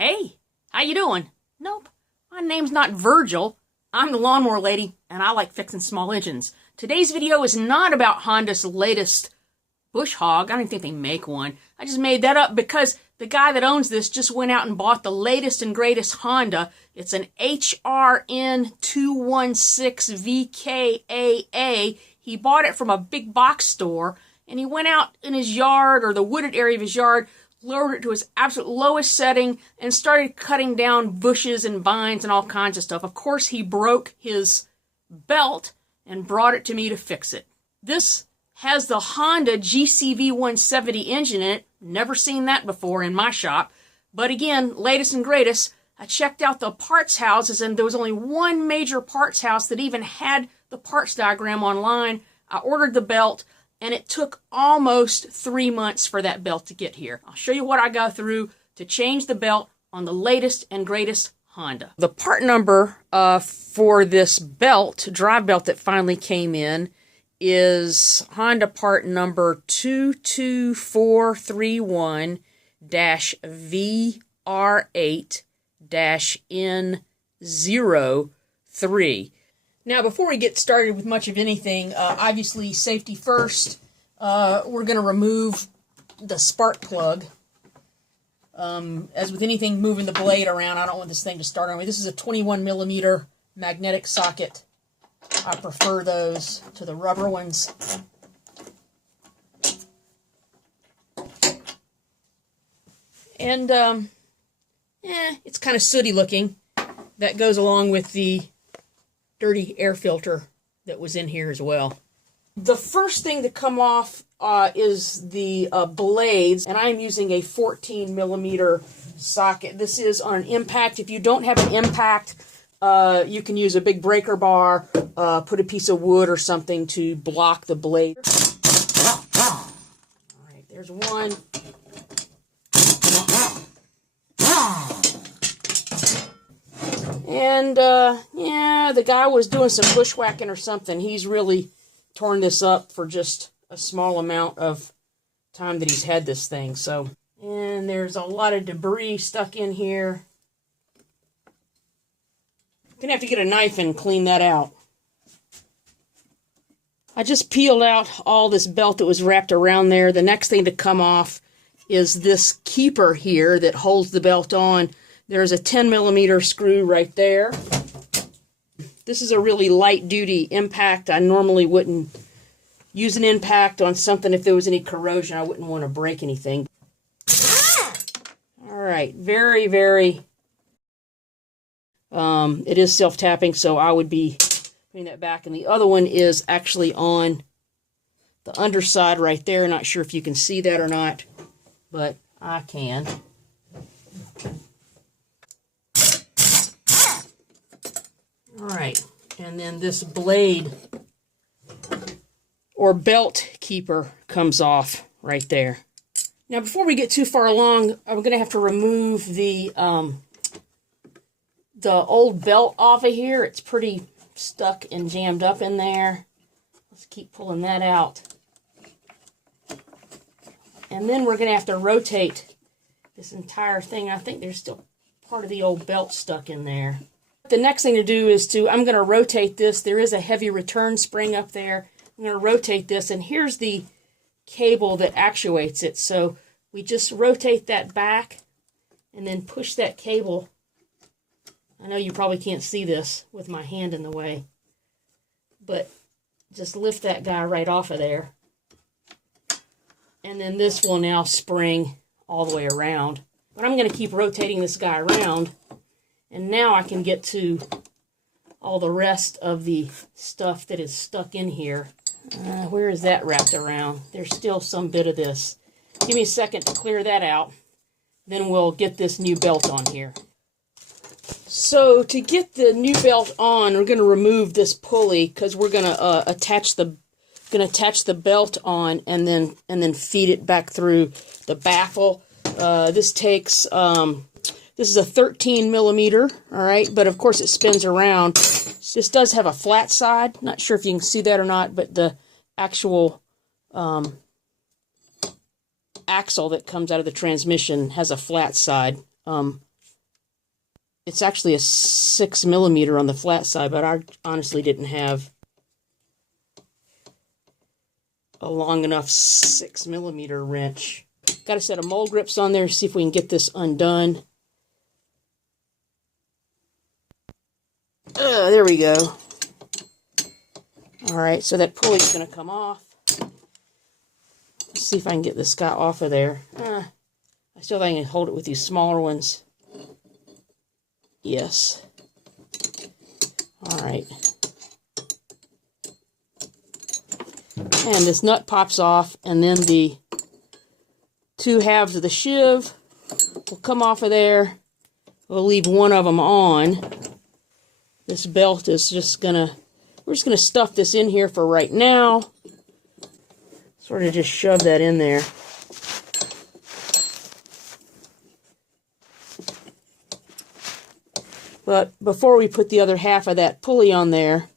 Hey, how you doing? Nope, my name's not Virgil. I'm the lawnmower lady, and I like fixing small engines. Today's video is not about Honda's latest bush hog. I don't think they make one. I just made that up because the guy that owns this just went out and bought the latest and greatest Honda. It's an HRN216 VKAA. He bought it from a big box store, and he went out in his yard, or the wooded area of his yard, lowered it to its absolute lowest setting, and started cutting down bushes and vines and all kinds of stuff. Of course, he broke his belt and brought it to me to fix it. This has the Honda GCV 170 engine in it. Never seen that before in my shop. But again, latest and greatest. I checked out the parts houses, and there was only one major parts house that even had the parts diagram online. I ordered the belt, and it took almost 3 months for that belt to get here. I'll show you what I go through to change the belt on the latest and greatest Honda. The part number for this belt, drive belt that finally came in, is Honda part number 22431-VR8-N03. Now, before we get started with much of anything, obviously safety first. We're going to remove the spark plug. As with anything moving the blade around, I don't want this thing to start on me. This is a 21mm magnetic socket. I prefer those to the rubber ones. And, it's kind of sooty looking. That goes along with the dirty air filter that was in here as well. The first thing to come off is the blades, and I'm using a 14mm socket. This is on an impact. If you don't have an impact, you can use a big breaker bar, put a piece of wood or something to block the blade. All right, there's one. And, yeah, the guy was doing some bushwhacking or something. He's really torn this up for just a small amount of time that he's had this thing. So, and there's a lot of debris stuck in here. Gonna have to get a knife and clean that out. I just peeled out all this belt that was wrapped around there. The next thing to come off is this keeper here that holds the belt on. There's a 10mm screw right there. This is a really light-duty impact. I normally wouldn't use an impact on something if there was any corrosion. I wouldn't want to break anything. All right, very, very... it is self-tapping, so I would be putting that back. And the other one is actually on the underside right there. Not sure if you can see that or not, but I can. All right, and then this blade or belt keeper comes off right there. Now, before we get too far along, I'm going to have to remove the old belt off of here. It's pretty stuck and jammed up in there. Let's keep pulling that out. And then we're going to have to rotate this entire thing. I think there's still part of the old belt stuck in there. The next thing to do is I'm going to rotate this. There is a heavy return spring up there. I'm going to rotate this, and here's the cable that actuates it. So we just rotate that back and then push that cable. I know you probably can't see this with my hand in the way, but just lift that guy right off of there. And then this will now spring all the way around. But I'm going to keep rotating this guy around. And now I can get to all the rest of the stuff that is stuck in here. Where is that wrapped around? There's still some bit of this. Give me a second to clear that out. Then we'll get this new belt on here. So to get the new belt on, we're going to remove this pulley because we're going to attach the belt on and then feed it back through the baffle. This takes this is a 13mm, all right, but of course it spins around. This does have a flat side. Not sure if you can see that or not, but the actual axle that comes out of the transmission has a flat side. It's actually a 6mm on the flat side, but I honestly didn't have a long enough 6mm wrench. Got a set of mole grips on there, see if we can get this undone. There we go. Alright, so that pulley's going to come off. Let's see if I can get this guy off of there. I still think I can hold it with these smaller ones. Yes. Alright. And this nut pops off, and then the two halves of the sheave will come off of there. We'll leave one of them on. This belt is just gonna, we're just gonna stuff this in here for right now. Sort of just shove that in there. But before we put the other half of that pulley on there,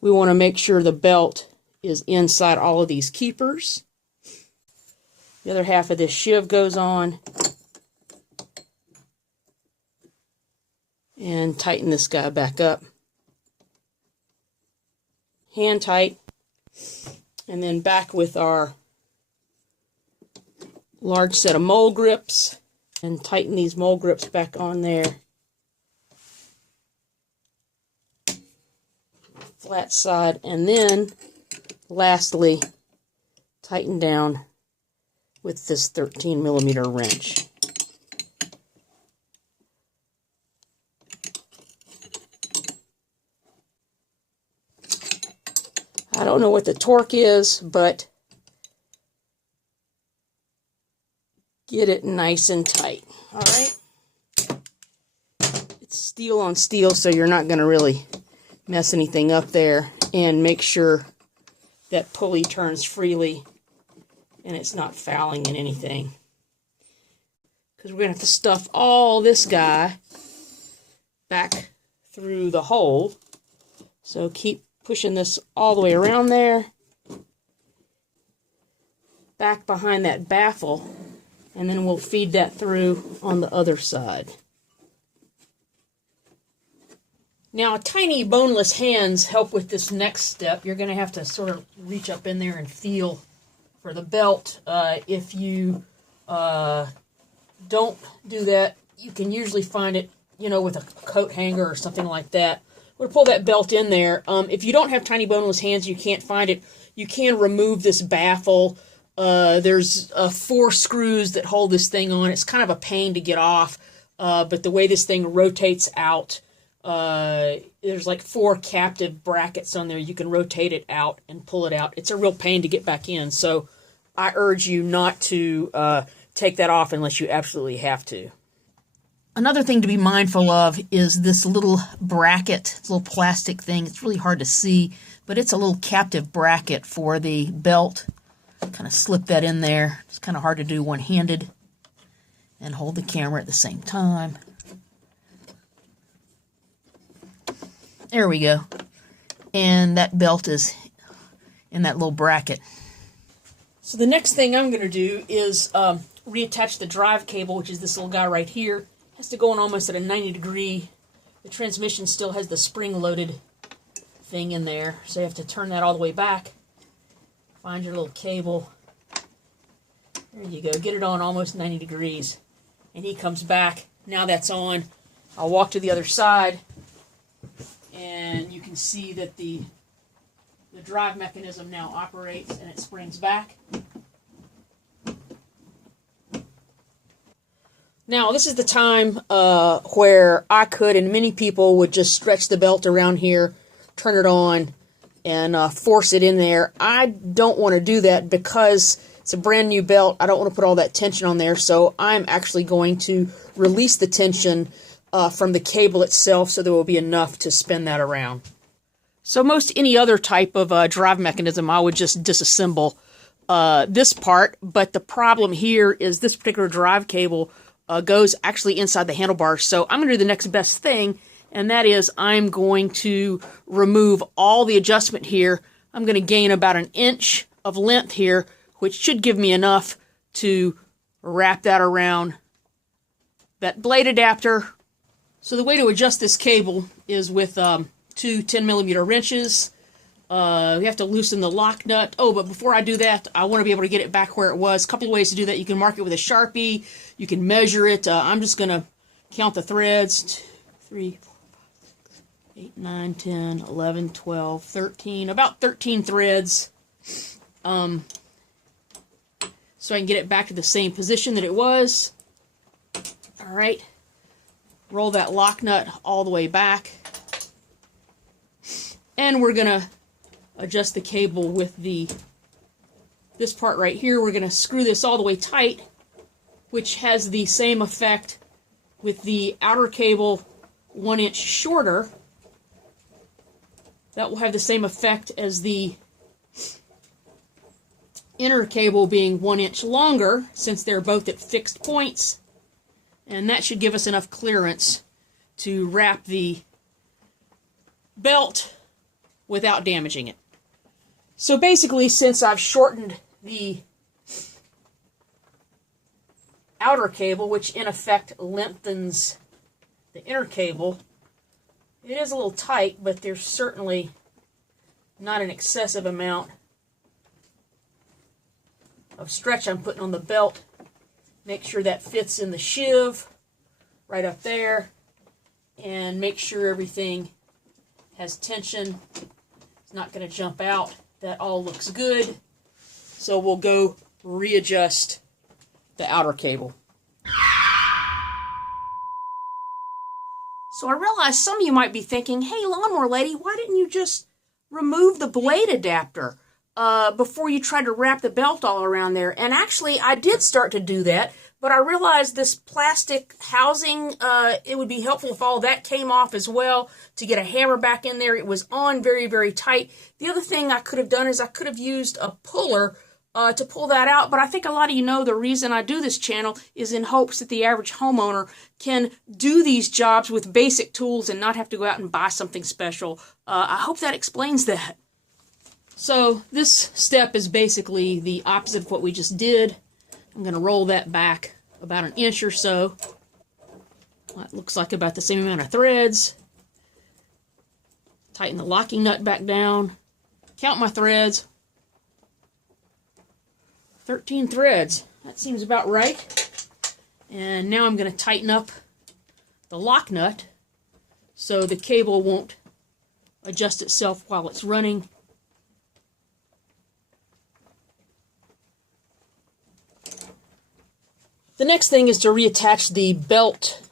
we want to make sure the belt is inside all of these keepers. The other half of this sheave goes on. And tighten this guy back up. Hand tight. And then back with our large set of mole grips. And tighten these mole grips back on there. Flat side, and then lastly tighten down with this 13mm wrench. I don't know what the torque is, but get it nice and tight. All right, it's steel on steel, so you're not going to really mess anything up there, and make sure that pulley turns freely and it's not fouling in anything, because we're going to have to stuff all this guy back through the hole. So keep pushing this all the way around there, back behind that baffle, and then we'll feed that through on the other side. Now, tiny boneless hands help with this next step. You're going to have to sort of reach up in there and feel for the belt. If you don't do that, you can usually find it, you know, with a coat hanger or something like that. We're going to pull that belt in there. If you don't have tiny boneless hands, you can't find it, you can remove this baffle. There's 4 screws that hold this thing on. It's kind of a pain to get off, but the way this thing rotates out, there's like 4 captive brackets on there. You can rotate it out and pull it out. It's a real pain to get back in, so I urge you not to take that off unless you absolutely have to. Another thing to be mindful of is this little bracket, this little plastic thing. It's really hard to see, but it's a little captive bracket for the belt. Kind of slip that in there. It's kind of hard to do one-handed and hold the camera at the same time. There we go. And that belt is in that little bracket. So the next thing I'm going to do is reattach the drive cable, which is this little guy right here. It has to go on almost at a 90 degree. The transmission still has the spring-loaded thing in there, so you have to turn that all the way back. Find your little cable. There you go. Get it on almost 90 degrees. And he comes back. Now that's on. I'll walk to the other side, and you can see that the drive mechanism now operates and it springs back. Now this is the time where I could, and many people would, just stretch the belt around here, turn it on, and force it in there. I don't want to do that because it's a brand new belt. I don't want to put all that tension on there, so I'm actually going to release the tension from the cable itself, so there will be enough to spin that around. So most any other type of drive mechanism, I would just disassemble this part, but the problem here is this particular drive cable goes actually inside the handlebars. So I'm going to do the next best thing, and that is I'm going to remove all the adjustment here. I'm going to gain about 1 inch of length here, which should give me enough to wrap that around that blade adapter So the way to adjust this cable is with two 10mm wrenches. We have to loosen the lock nut. Oh, but before I do that, I want to be able to get it back where it was. A couple of ways to do that. You can mark it with a Sharpie. You can measure it. I'm just going to count the threads. 2, 3, 4, 5, 6, 8, 9, 10, 11, 12, 13. About 13 threads. So I can get it back to the same position that it was. All right. Roll that lock nut all the way back. And we're going to adjust the cable with this part right here. We're going to screw this all the way tight, which has the same effect with the outer cable 1 inch shorter. That will have the same effect as the inner cable being 1 inch longer, since they're both at fixed points. And that should give us enough clearance to wrap the belt without damaging it. So basically, since I've shortened the outer cable, which in effect lengthens the inner cable, it is a little tight, but there's certainly not an excessive amount of stretch I'm putting on the belt. Make sure that fits in the sheave right up there, and make sure everything has tension. It's not going to jump out. That all looks good. So we'll go readjust the outer cable. So I realize some of you might be thinking, hey, Lawnmower Lady, why didn't you just remove the blade adapter before you tried to wrap the belt all around there? And actually, I did start to do that, but I realized this plastic housing, it would be helpful if all that came off as well to get a hammer back in there. It was on very, very tight. The other thing I could have done is I could have used a puller to pull that out, but I think a lot of you know the reason I do this channel is in hopes that the average homeowner can do these jobs with basic tools and not have to go out and buy something special. I hope that explains that. So this step is basically the opposite of what we just did. I'm going to roll that back about an inch or so. That looks like about the same amount of threads. Tighten the locking nut back down. Count my threads. 13 threads. That seems about right. And now I'm going to tighten up the lock nut so the cable won't adjust itself while it's running. The next thing is to reattach the belt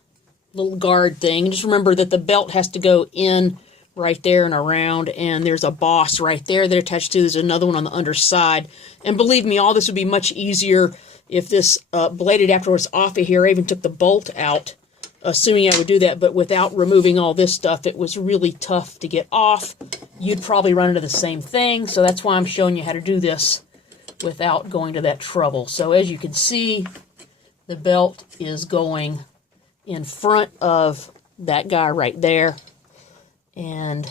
little guard thing. Just remember that the belt has to go in right there and around, and there's a boss right there that attached to. There's another one on the underside. And believe me, all this would be much easier if this blade adapter was off of here. I even took the bolt out, assuming I would do that, but without removing all this stuff, it was really tough to get off. You'd probably run into the same thing, so that's why I'm showing you how to do this without going to that trouble. So as you can see, the belt is going in front of that guy right there. And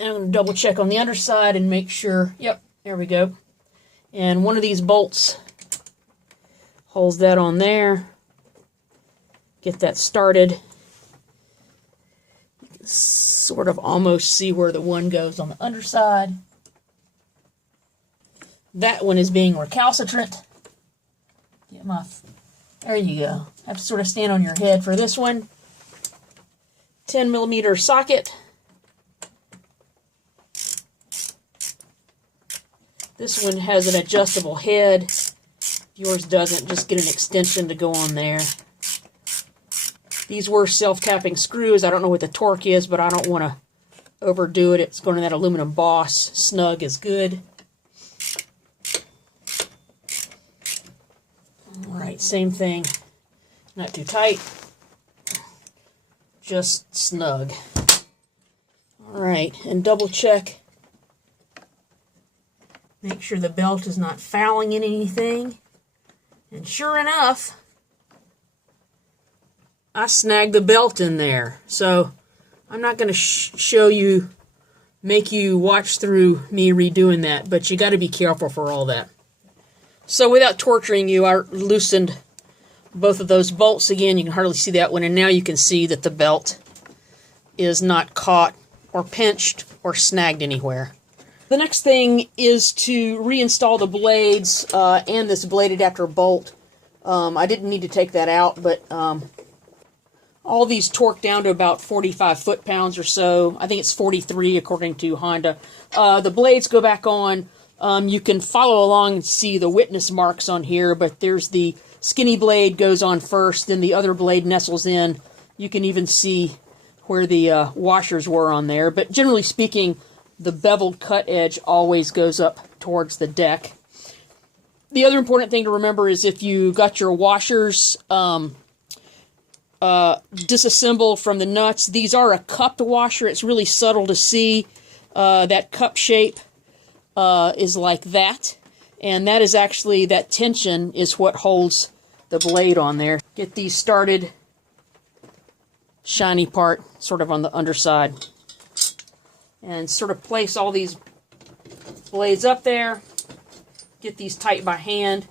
I'm going to double check on the underside and make sure, yep, there we go. And one of these bolts holds that on there. Get that started. You can sort of almost see where the one goes on the underside. That one is being recalcitrant. Get my, there you go. Have to sort of stand on your head for this one. 10mm socket. This one has an adjustable head. If yours doesn't, just get an extension to go on there. These were self-tapping screws. I don't know what the torque is, but I don't want to overdo it. It's going to that aluminum boss. Snug is good. Alright, same thing. Not too tight. Just snug. Alright, and double check. Make sure the belt is not fouling in anything. And sure enough, I snagged the belt in there. So I'm not going to show you, make you watch through me redoing that, but you got to be careful for all that. So without torturing you, I loosened both of those bolts again. You can hardly see that one, and now you can see that the belt is not caught or pinched or snagged anywhere. The next thing is to reinstall the blades and this blade adapter bolt. I didn't need to take that out, but all these torque down to about 45 foot-pounds or so. I think it's 43 according to Honda. The blades go back on. You can follow along and see the witness marks on here, but there's the skinny blade goes on first, then the other blade nestles in. You can even see where the washers were on there, but generally speaking, the beveled cut edge always goes up towards the deck. The other important thing to remember is if you got your washers disassembled from the nuts, these are a cupped washer. It's really subtle to see. That cup shape is like that, and that is actually, that tension is what holds the blade on there. Get these started. Shiny part sort of on the underside, and sort of place all these blades up there. Get these tight by hand.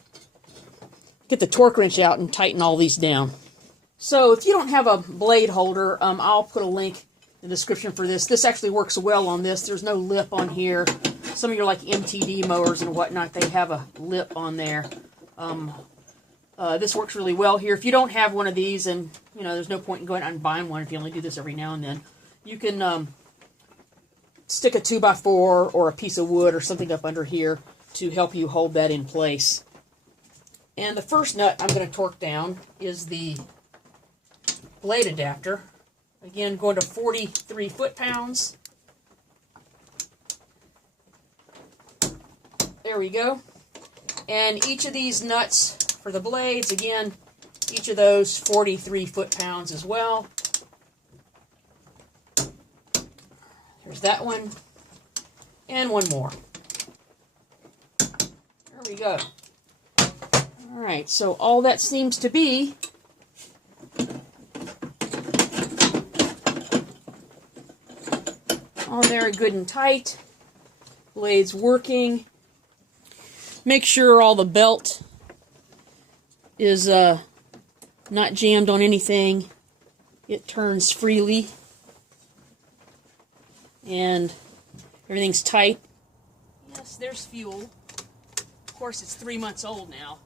Get the torque wrench out and tighten all these down. So if you don't have a blade holder, I'll put a link in the description for this. This actually works well on this. There's no lip on here. Some of your like MTD mowers and whatnot, they have a lip on there. This works really well here. If you don't have one of these, and you know, there's no point in going out and buying one if you only do this every now and then, you can stick a 2x4 or a piece of wood or something up under here to help you hold that in place. And the first nut I'm going to torque down is the blade adapter. Again, going to 43 foot-pounds. There we go. And each of these nuts for the blades, again, each of those 43 foot-pounds as well. There's that one. And one more. There we go. Alright, so all that seems to be on there good and tight. Blades working. Make sure all the belt is not jammed on anything. It turns freely. And everything's tight. Yes, there's fuel. Of course, it's 3 months old now.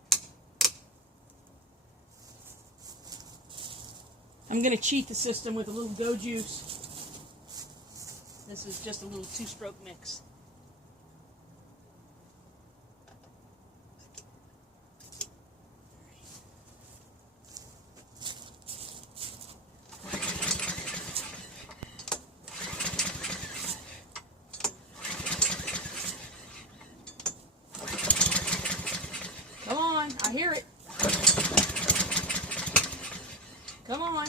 I'm going to cheat the system with a little Go Juice. This is just a little 2-stroke mix. Come on, I hear it. Come on.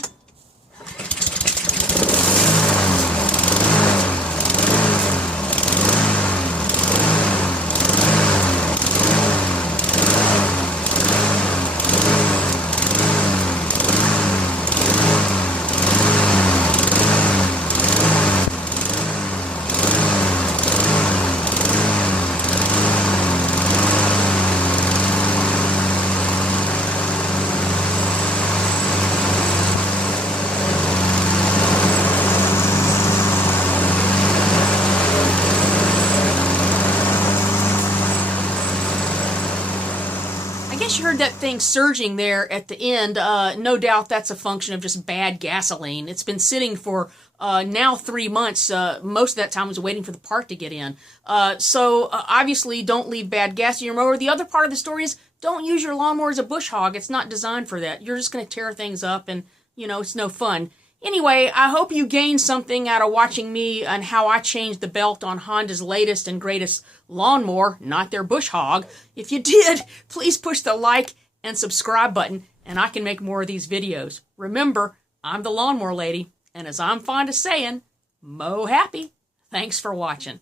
You heard that thing surging there at the end. No doubt that's a function of just bad gasoline. It's been sitting for now 3 months. Most of that time I was waiting for the part to get in. So obviously don't leave bad gas in your mower. The other part of the story is don't use your lawnmower as a bush hog. It's not designed for that. You're just going to tear things up, and you know, it's no fun. Anyway, I hope you gained something out of watching me and how I changed the belt on Honda's latest and greatest lawnmower, not their bush hog. If you did, please push the like and subscribe button, and I can make more of these videos. Remember, I'm the Lawnmower Lady, and as I'm fond of saying, mow happy. Thanks for watching.